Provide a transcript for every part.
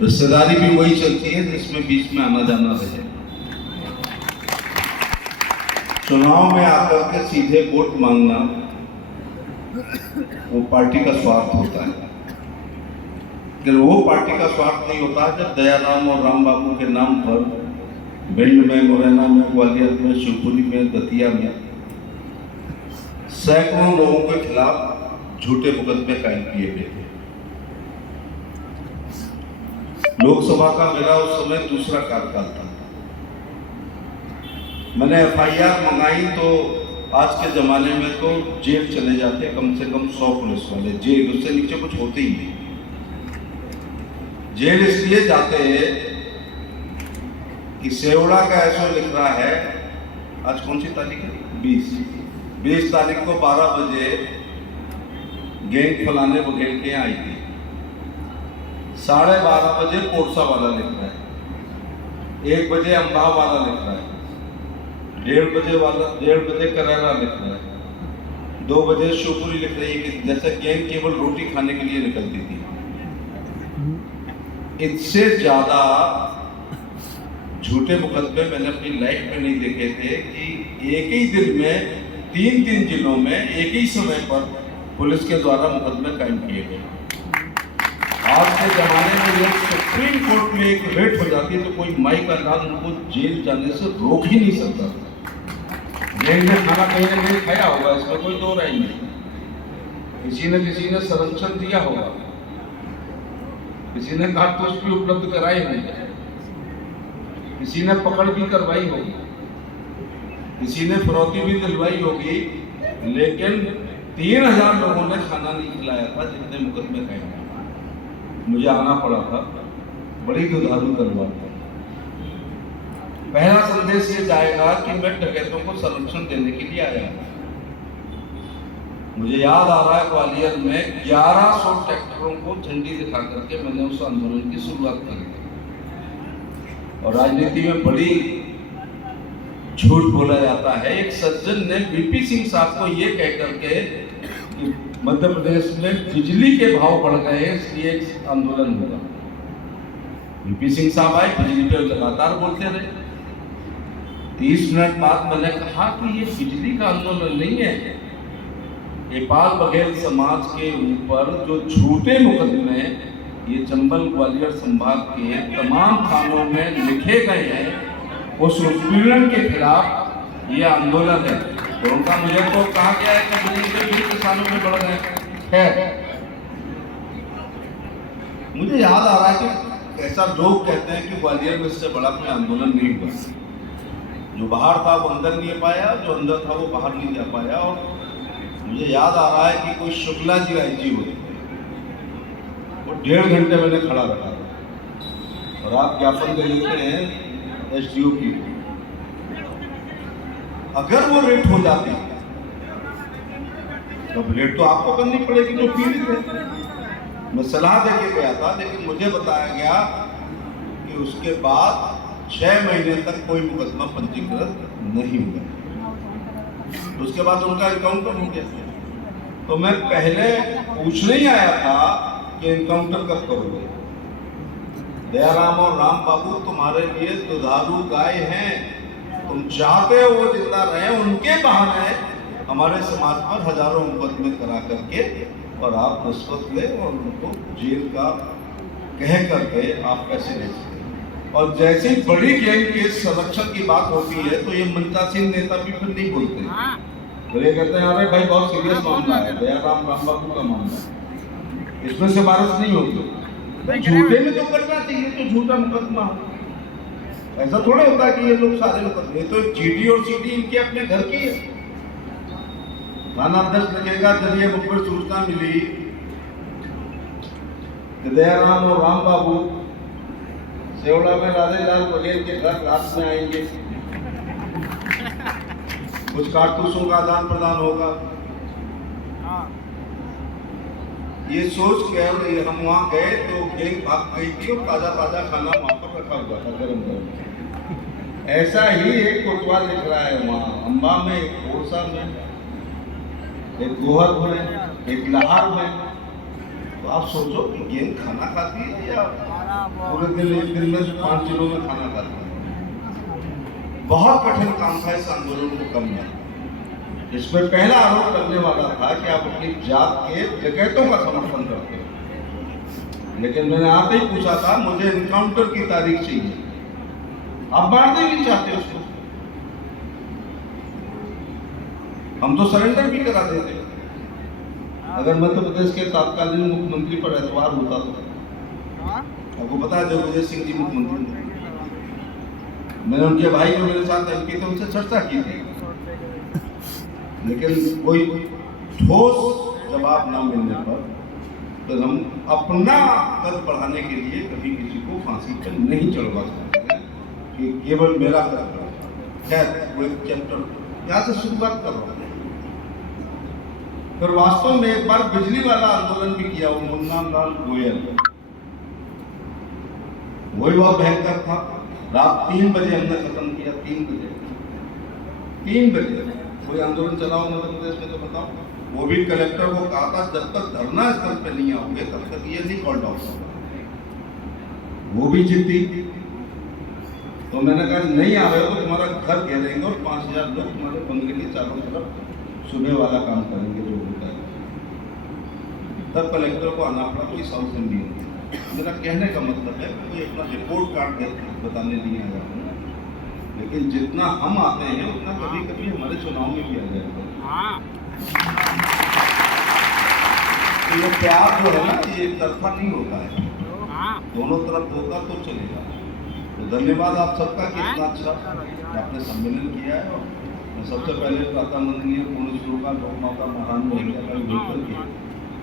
रिश्तेदारी भी वही चलती है जिसमें बीच में आना जाना रहे। चुनाव में आकर के सीधे वोट मांगना वो पार्टी का स्वार्थ होता है, लेकिन वो पार्टी का स्वार्थ नहीं होता जब दयाराम और राम बाबू के नाम पर भिंड में, मुरैना में, ग्वालियर में, शिवपुरी में, दतिया में सैकड़ों लोगों के खिलाफ झूठे मुकदमे कायम किए गए थे। लोकसभा का मेरा उस समय दूसरा कार्यकाल था। मैंने FIR मंगाई तो आज के जमाने में तो जेल चले जाते कम से कम 100 पुलिस वाले, जेल, उससे नीचे कुछ होते ही नहीं। जेल इसलिए जाते हैं कि सेवड़ा का ऐसा लिख रहा है, आज कौन सी तारीख है, 20 तारीख को 12 बजे गैंग फलाने बघेल के आई थी, 12:30 बजे कोरसा वाला लिख रहा है, 1 बजे अम्बा वाला लिख रहा है, 1:30 बजे करेला लिख रहा है, 2 बजे शिवपुरी लिख रही है कि जैसे गैंग केवल रोटी खाने के लिए निकलती थी। इससे ज्यादा झूठे मुकदमे मैंने अपनी लाइफ में नहीं देखे थे कि एक ही दिन में 3 जिलों में एक ही समय पर पुलिस के द्वारा मुकदमे कायम किए गए। आज के जमाने में जब सुप्रीम कोर्ट में एक रेट हो जाती है तो कोई माई का लाल उनको जेल जाने से रोक ही नहीं सकता। जेल में खाना कहीं ना कहीं खाया होगा, इसमें कोई दो राय नहीं। किसी ने संरक्षण दिया होगा, किसी ने कारतूस भी उपलब्ध कराई होगी, किसी ने पकड़ भी करवाई होगी, किसी ने फिरौती भी दिलवाई होगी, लेकिन 3000 लोगों ने खाना नहीं खिलाया था जितने मुकदमे कायम। मुझे आना पड़ा था, बड़ी दुधारू तलवार। पहला संदेश ये जाएगा कि मैं डकैतों को संरक्षण देने के लिए आया हूं। मुझे याद आ रहा है ग्वालियर में 1100 ट्रैक्टरों को झंडी दिखा करके मैंने उस आंदोलन की शुरुआत करी थी। और राजनीति में बड़ी झूठ बोला जाता है। एक सज्जन ने VP सिंह साहब को ये कह करके कि मध्य प्रदेश में बिजली के भाव बढ़ गए इसलिए एक आंदोलन होगा। VP सिंह साहब आए, बिजली पे लगातार बोलते रहे। 30 मिनट बाद मैंने कहा कि ये बिजली का आंदोलन नहीं है, ये पाल बघेल समाज के ऊपर जो झूठे मुकदमे ये चंबल ग्वालियर संभाग के तमाम थानों में लिखे गए हैं, उस उत्पीड़न के खिलाफ ये आंदोलन है। तो उनका मुझे तो कहा गया है कि बिजली के बिल किसानों में बढ़ गए हैं। मुझे याद आ रहा है कि ऐसा लोग कहते हैं कि ग्वालियर में इससे बड़ा कोई आंदोलन नहीं हुआ। जो बाहर था वो अंदर नहीं आ पाया, जो अंदर था वो बाहर नहीं जा पाया। और मुझे याद आ रहा है कि कोई शुक्ला जी IG हुए, वो 1.5 घंटे मैंने खड़ा रखा था। और आप ज्ञापन दे लेते हैं SDO की, अगर वो रेट हो जाती तो रेट तो आपको करनी पड़ेगी जो पीड़ित है। मैं सलाह देके गया था, लेकिन मुझे बताया गया कि उसके बाद 6 महीने तक कोई मुकदमा पंजीकृत नहीं हुआ। उसके बाद उनका एनकाउंटर हो गया। तो मैं पहले पूछने ही आया था कि एनकाउंटर कब करोगे। दयाराम और राम बाबू तुम्हारे लिए दुधारू गाय हैं, तुम चाहते हो वो जिंदा रहे। उनके बहाने हमारे समाज पर हजारों मुकदमे करा करके और आप रिश्वत ले और उनको जेल का कह करके आप पैसे ले सकते। और जैसे ही बड़ी गैंग के संरक्षण की बात होती है तो ये मनतासीन नेता भी फिर नहीं बोलते, तो ये कहते हैं अरे भाई बहुत सीरियस मामला है, दयाराम राम बाबू का मामला है, इसमें सिफारिश नहीं होगी। झूठे में तो करना चाहिए तो झूठा मुकदमा। ऐसा थोड़ा होता है कि ये लोग सारे मुकदमे, तो GD और CD इनके अपने घर की है। थाना अध्यक्ष लिखेगा जब ये मुखबिर सूचना मिली कि दयाराम और राम बाबू सेवड़ा में राधेलाल बघेल के घर रात में आएंगे, कुछ कारतूसों का आदान प्रदान होगा। ये सोच कर हम वहाँ गए तो गैंग भाग गई थी और ताजा ताजा खाना वहाँ पर रखा हुआ था गरम गरम। ऐसा ही एक कोतवाल लिख रहा है वहाँ अम्बा में, एक कोरसा में, एक गोहर में, एक लाहौर में। तो आप सोचो कि गेंद खाना खाती है या पूरे दिन एक दिन में 5 दिनों में खाना खाती है। बहुत कठिन काम था इस आंदोलन को कम करना। इसमें पहला आरोप करने वाला था कि आप अपनी जात के डकैतों का समर्थन करते हो, लेकिन मैंने आते ही पूछा था मुझे इनकाउंटर की तारीख चाहिए, आप मारने नहीं चाहते उसको, हम तो सरेंडर भी करा देते अगर मध्य प्रदेश के तत्कालीन मुख्यमंत्री पर एतवार होता तो। आपको पता है दिग्विजय सिंह जी मुख्यमंत्री, मैंने उनके भाई जो मेरे साथ एमपी थे उनसे चर्चा की थी, लेकिन कोई ठोस जवाब न मिलने पर तो हम अपना कद बढ़ाने के लिए कभी किसी को फांसी पर नहीं चढ़वा सकते कि केवल मेरा कद। खैर वो एक चैप्टर यहाँ से शुरुआत कर रहा हूँ। फिर वास्तव में एक बार बिजली वाला आंदोलन भी किया, वो मुन्ना लाल गोयल, वही बहुत भयंकर था। रात 3 बजे हमने खत्म किया, 3 बजे कोई आंदोलन चलाओ मध्य प्रदेश में तो बताओ। वो भी कलेक्टर को कहा था जब तक धरना स्थल पे नहीं आओगे तब तक ये नहीं कॉल आउट होगा। वो भी जीती, तो मैंने कहा नहीं आ रहे हो तो तुम्हारा घर घेरेंगे और 5000 लोग तुम्हारे बंगले के चारों तरफ सुबह वाला काम करेंगे जो होता है। तब कलेक्टर को आना पड़ा, कोई साउथ इंडियन। मेरा कहने का मतलब है कोई अपना रिपोर्ट कार्ड बताने नहीं आया, लेकिन जितना हम आते हैं उतना कभी कभी हमारे चुनाव में भी आ जाएगा। तो ये प्यार जो है ना ये एक तरफा नहीं होता है, दोनों तरफ होगा तो चलेगा। तो धन्यवाद आप सबका कि इतना अच्छा आपने सम्मेलन किया है। और मैं सबसे पहले प्रातः वंदनीय पूर्ण श्लोका गौ माता महारानी महिला का होकर के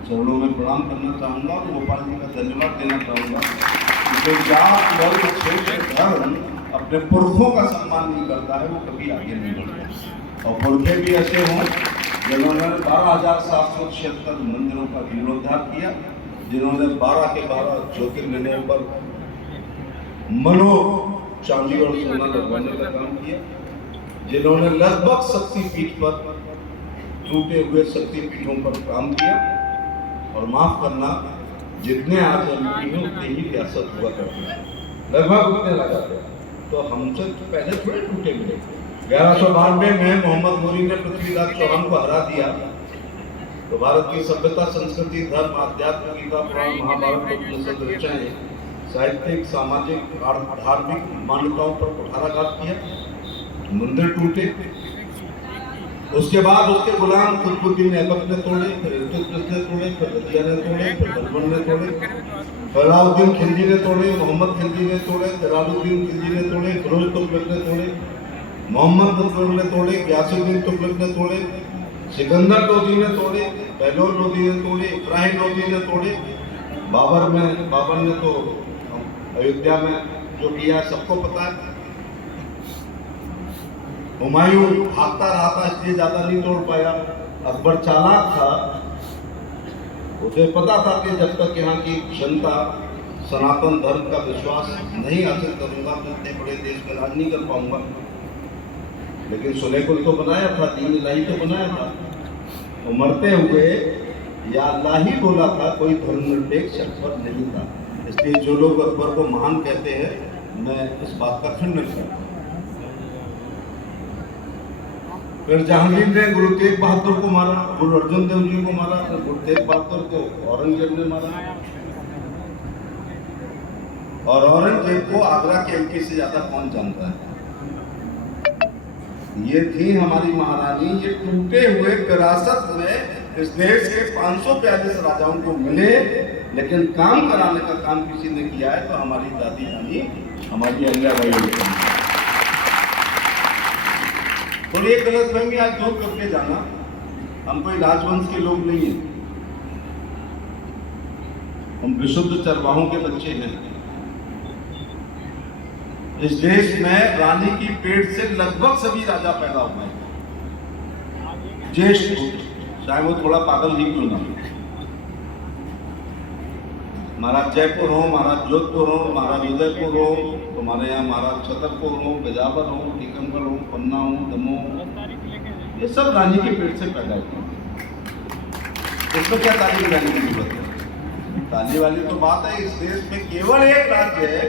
चरणों में प्रणाम करना चाहूँगा और गोपाल जी का धन्यवाद देना चाहूँगा। जो जात वर्ग क्षेत्र धर्म अपने पुरखों का सम्मान नहीं करता है वो कभी आगे नहीं बढ़ता। और पुरखे भी ऐसे हों जिन्होंने 12,776 मंदिरों का जीर्णोद्धार किया, जिन्होंने 12 के 12 ज्योतिर्लिंगों पर मनो चांदी और सोना लगवाने का काम किया, जिन्होंने लगभग शक्तिपीठ पर टूटे हुए शक्तिपीठों पर काम किया। और माफ करना जितने आज एमपी में उतने ही रियासत हुआ करते हैं, लगभग उतने लगा थे। तो हमसे पहले थोड़े टूटे मिले। 1192 में मोहम्मद गोरी ने पृथ्वीराज चौहान को हरा दिया तो भारत की सभ्यता, संस्कृति, धर्म, आध्यात्म, गीता, पुराण, महाभारत, उपनिषद, रचनाएं, साहित्यिक, सामाजिक, धार्मिक मान्यताओं पर कुठाराघात किया, मंदिर टूटे। उसके बाद उसके गुलाम कुतुबुद्दीन ऐबक ने तोड़े, फिर इल्तुतमिश ने तोड़े, फिर रजिया ने तोड़े, फिर बलबन ने तोड़े, फलाउद्दीन खिलजी ने तोड़े, मोहम्मद खिलजी ने तोड़े, जलालुद्दीन खिलजी ने तोड़े, फिरोज तुगलक ने तोड़े, मोहम्मद तुगलक ने तोड़े, गयासुद्दीन तुगलक ने तोड़े, सिकंदर लोदी ने तोड़े, बहलोल लोदी ने तोड़े, इब्राहिम लोदी ने तोड़े। बाबर ने तो अयोध्या में जो किया सबको पता है। हुमायूं भागता रहा था इसलिए ज्यादा नहीं तोड़ पाया। अकबर चालाक था, उसे पता था कि जब तक यहाँ की जनता सनातन धर्म का विश्वास नहीं हासिल करूंगा तो इतने बड़े देश में राज नहीं कर पाऊंगा। लेकिन सुलेकुल तो बनाया था, दीन इलाही तो बनाया था। तो मरते हुए या अल्लाह ही बोला था, कोई धर्मनिरपेक्ष अकबर नहीं था। इसलिए जो लोग अकबर को महान कहते हैं मैं इस बात का खंडन करता हूँ। फिर जहांगीर ने गुरु तेग बहादुर को मारा, गुरु अर्जुन देव जी को मारा, फिर गुरु तेग बहादुर को औरंगजेब ने मारा। और औरंगजेब को आगरा के एमपी से ज्यादा कौन जानता है। ये थी हमारी महारानी। ये टूटे हुए विरासत में इस देश के 542 राजाओं को मिले, लेकिन काम कराने का काम किसी ने किया है तो हमारी दादी रानी, हमारी अहिल्याबाई होलकर। थोड़ी एक गलतफहमी आज दूर करके जाना, हम कोई राजवंश के लोग नहीं हैं, हम विशुद्ध चरवाहों के बच्चे हैं। इस देश में रानी की पेट से लगभग सभी राजा पैदा हुए हैं, ज्येष्ठ, चाहे वो थोड़ा पागल ही क्यों ना। महाराज जयपुर हो, महाराज जोधपुर हो, महाराज उदयपुर हो, तुम्हारे यहाँ महाराज छतरपुर हो, बिजावर हो, टीकमगढ़ हो, पन्ना हो, दमोह, ये सब रानी के पेट से पैदा हुए। इसमें क्या तारीफ करने की जरूरत है। ताली वाली तो बात है, इस देश में केवल एक राज्य है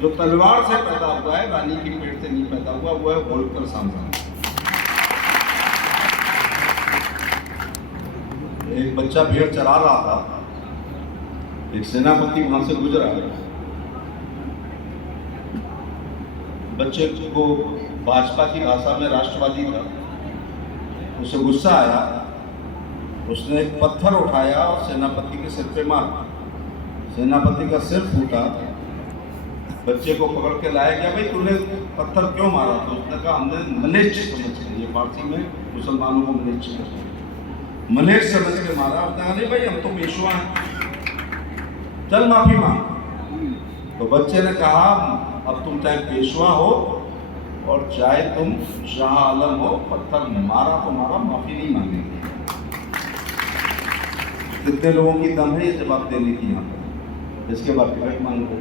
जो तलवार से पैदा हुआ है, रानी की पेट से नहीं पैदा हुआ, वो है होलकर साम्राज्य। एक बच्चा भेड़ चरा रहा था, एक सेनापति वहां से गुजरा, बच्चे को भाजपा की भाषा में राष्ट्रवादी था, उसे गुस्सा आया, उसने एक पत्थर उठाया और सेनापति के सिर पे मारा। सेनापति का सिर फूटा, बच्चे को पकड़ के लाया गया, भाई तूने पत्थर क्यों मारा? तो उसने कहा हमने मलेच्छ समझ के, ये फारसी में मुसलमानों को मलेच्छ समझ के मारा। उसने कहा नहीं भाई हम तो पेशवा हैं, चल माफी मांग। तो बच्चे ने कहा अब तुम चाहे पेशवा हो और चाहे तुम शाह आलम हो, पत्थर मारा तो मारा, माफी नहीं मांगेंगे। कितने लोगों की दम है ये जवाब देने की यहाँ पर? इसके बाद टिकट मांगो,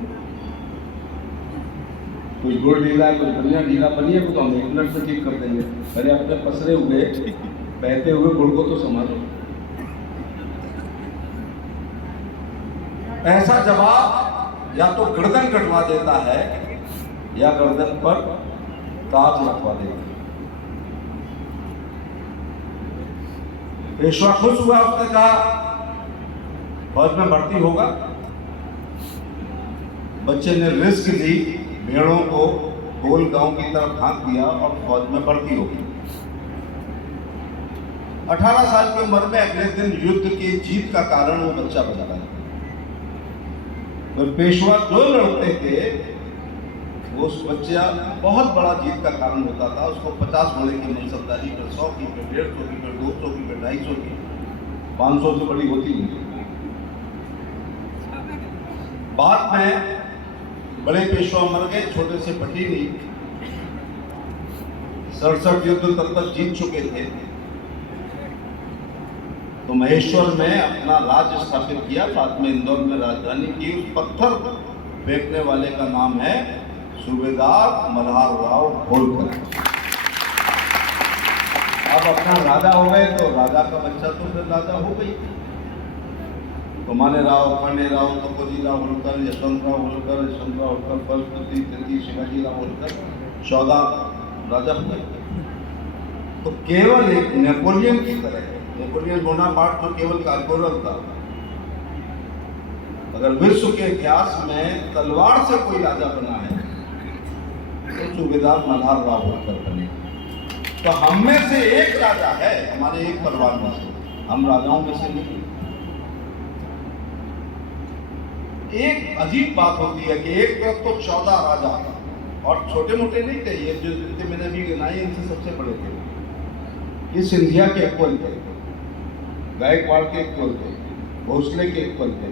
कोई गुड़ ढीला है, कोई धनिया ढीला बनी है, तो हम 1 मिनट में ठीक कर देंगे। अरे अपने पसरे हुए बहते हुए गुड़ को तो संभालो। ऐसा जवाब या तो गर्दन कटवा देता है या गर्दन पर ताज रखवा देता है। पेशवा खुश हुआ, उसने कहा फौज में भर्ती होगा। बच्चे ने रिस्क ली, भेड़ों को गोल गांव की तरफ भाग दिया और फौज में भर्ती हो गई। 18 साल की उम्र में अगले दिन युद्ध की जीत का कारण वो बच्चा बन गया। तो पेशवा जो लड़ते थे वो उस बच्चा बहुत बड़ा जीत का कारण होता था। उसको 50 घोड़े की मनसबदारी, फिर 100 की, फिर 150 की, फिर 200 की, फिर 250 की, 500 से बड़ी होती नहीं। बाद में बड़े पेशवा मर गए, छोटे से फटी नहीं। 67 युद्ध तब तक जीत चुके थे। तो महेश्वर में अपना राज्य स्थापित किया, बाद में इंदौर में राजधानी की। उस पत्थर फेंकने वाले का नाम है सूबेदार मल्हारराव होलकर। अब अपना राजा हो गए तो राजा का बच्चा तो फिर राजा हो गई। तो मानेराव, खंडेराव, तुकोजीराव होलकर, यशवंतराव होलकर, फर्स्ट तृतीय शिवाजीराव होलकर, 14 राजा हो गए। तो केवल एक नेपोलियन की तरह, नेपोलियन बोनापार्ट तो केवल कारपोरल था। अगर विश्व के इतिहास में तलवार से कोई राजा बना है तो सूबेदार मल्हारराव होलकर बने। तो हम में से एक राजा है, हमारे एक परिवार में से, हम राजाओं में से नहीं। एक अजीब बात होती है कि एक तरफ तो 14 राजा, और छोटे मोटे नहीं थे ये, जो जितने मैंने भी गिनाए इनसे सबसे बड़े थे। ये सिंधिया के इक्वल थे, गायकवाड़ के इक्वल थे, भोसले के इक्वल थे,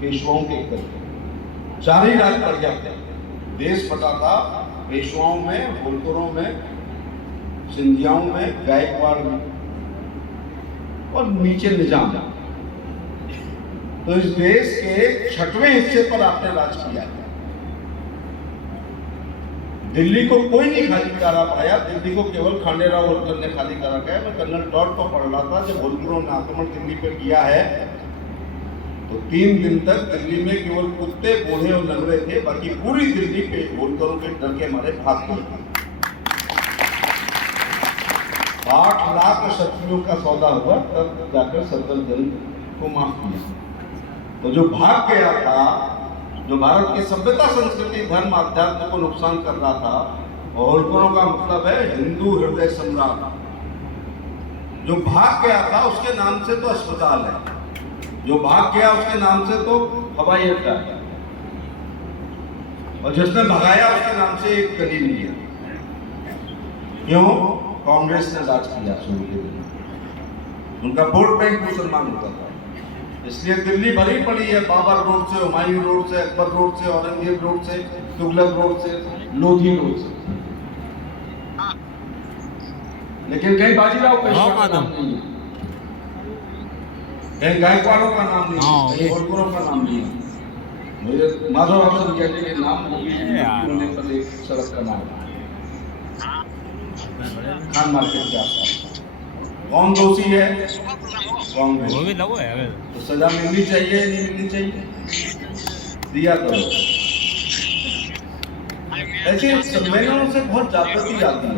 पेशवाओं के इक्वल थे। 4 ही राज पड़ जाते, देश बटा था पेशवाओं में, होलकरों में, सिंधियाओं में, गायकवाड़ में और नीचे निजाम। तो इस देश के 6वें हिस्से पर आपने राज किया है। दिल्ली को कोई नहीं खाली करा पाया, दिल्ली को केवल खंडेराव होलकर ने खाली करा है। मैं कर्नल टॉड पर पढ़ रहा था, जब होलकरों ने आक्रमण दिल्ली पर किया है तो 3 दिन तक दिल्ली में केवल कुत्ते, बूढ़े और लंगड़े थे, बाकी पूरी दिल्ली पे होलकरों के डर के मारे भाग गई। 8 लाख शत्रुओं का सौदा हुआ, तब जाकर सफदरजंग को माफ किया। तो जो भाग गया था, जो भारत की सभ्यता, संस्कृति, धर्म, अध्यात्म को नुकसान कर रहा था, और होलकरों का मतलब है हिंदू हृदय सम्राट, जो भाग गया था उसके नाम से तो अस्पताल है, जो भाग गया उसके नाम से तो हवाई अड्डा है, और जिसने भगाया उसके नाम से एक गली नहीं है। क्यों? कांग्रेस ने राज किया शुरू के दिन, उनका वोट बैंक मुसलमान होता था, इसलिए दिल्ली भरी पड़ी है बाबर रोड से, हुमायूं रोड से, अकबर रोड से, औरंगजेब रोड से, तुगलक रोड से, लोधी रोड से। लेकिन कहीं बाजीराव पेशवा का नाम नहीं है, कहीं गायकवाड़ों का नाम नहीं है, कहीं होलकरों का नाम नहीं है। मुझे माधव आनंद के नाम होने पर एक सड़क का नाम खान मार्केट के आसपास। कौन दोषी है? कांग्रेस। वो भी लगो है अगर तो सजा मिलनी चाहिए नहीं मिलनी चाहिए? दिया करो। ऐसे सम्मेलनों से बहुत जागृति आती है।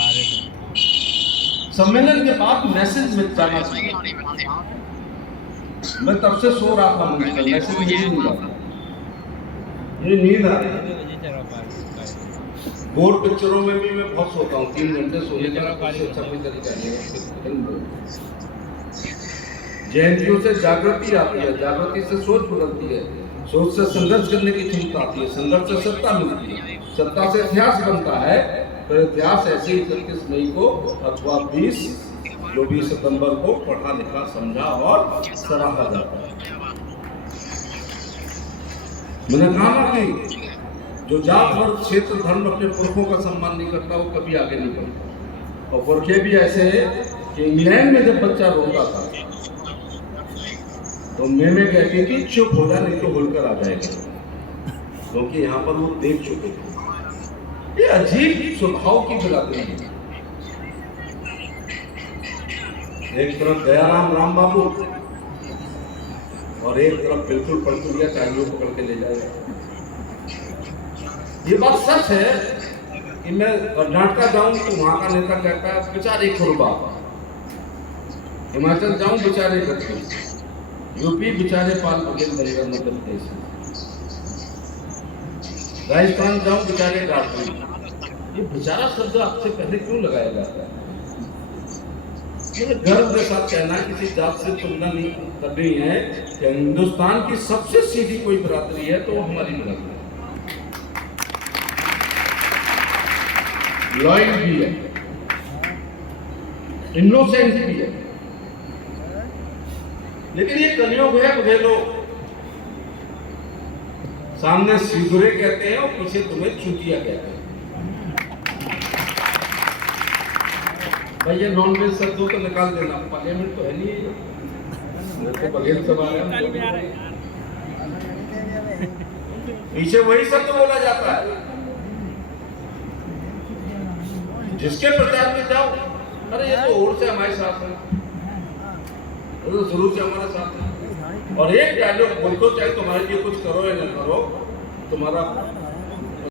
अरे सम्मेलन के बाद मैसेज मिल जाना चाहिए। मैं तब से सो रहा था, मंच पर मैसेज मिल ही नहीं रहा, ये नींद आ रही है। बोर पिक्चरों में भी मैं बहुत सोता हूँ, 3 घंटे सोने का कोई अच्छा कोई तरीका नहीं है। जयंतियों से जागृति आती है, जागृति से सोच बदलती है, सोच से संघर्ष करने की क्षमता आती है, संघर्ष से सत्ता मिलती है, सत्ता से इतिहास बनता है। तो इतिहास ऐसे ही 31 मई को अथवा 20 सितंबर को पढ़ा लिखा समझा और सराहा जाता है। मैंने कहा ना कि जो जात वर्ग क्षेत्र धर्म अपने पुरखों का सम्मान नहीं करता वो कभी आगे नहीं बढ़ता। और पुरखे भी ऐसे है कि इंग्लैंड में जब बच्चा रोता था तो मैं कहती थी चुप हो जा नहीं तो होलकर आ जाएगा, क्योंकि यहाँ पर वो देख चुके थे। ये अजीब स्वभाव की बिरादरी है। एक तरफ दयाराम राम बाबू और एक तरफ बिल्कुल पलटूरिया चाहिए पकड़ के ले जाएगा। ये बात सच है कि मैं कर्नाटक जाऊं तो वहां का नेता कहता है बेचारे कुर्बा, हिमाचल जाऊं बेचारे गद्दी, यूपी बेचारे पाल बघेल बनेगा मध्य प्रदेश, राजस्थान जाऊं बेचारे गाड़ी। ये बेचारा शब्द आपसे पहले क्यों लगाया जाता है? मुझे गर्व के साथ कहना है किसी जात से तुलना नहीं करनी है कि हिंदुस्तान की सबसे सीधी कोई बिरादरी है तो वो हमारी बिरादरी है। लॉयल भी है, इनोसेंट भी है, लेकिन ये कलियुग है। मुझे लोग सामने सिंदूरे कहते हैं और पीछे तुम्हें चूतिया कहते हैं। भाई ये नॉन वेज शब्दों को निकाल देना, पार्लियामेंट तो है नहीं, तो बघेल सभा है, पीछे वही शब्द बोला जाता है। जिसके प्रचार में जाओ, अरे ये तो और से हमारे साथ है, तो शुरू से हमारे साथ है। और एक डायलॉग बोल दो, चाहे तुम्हारे लिए कुछ करो या न करो, तुम्हारा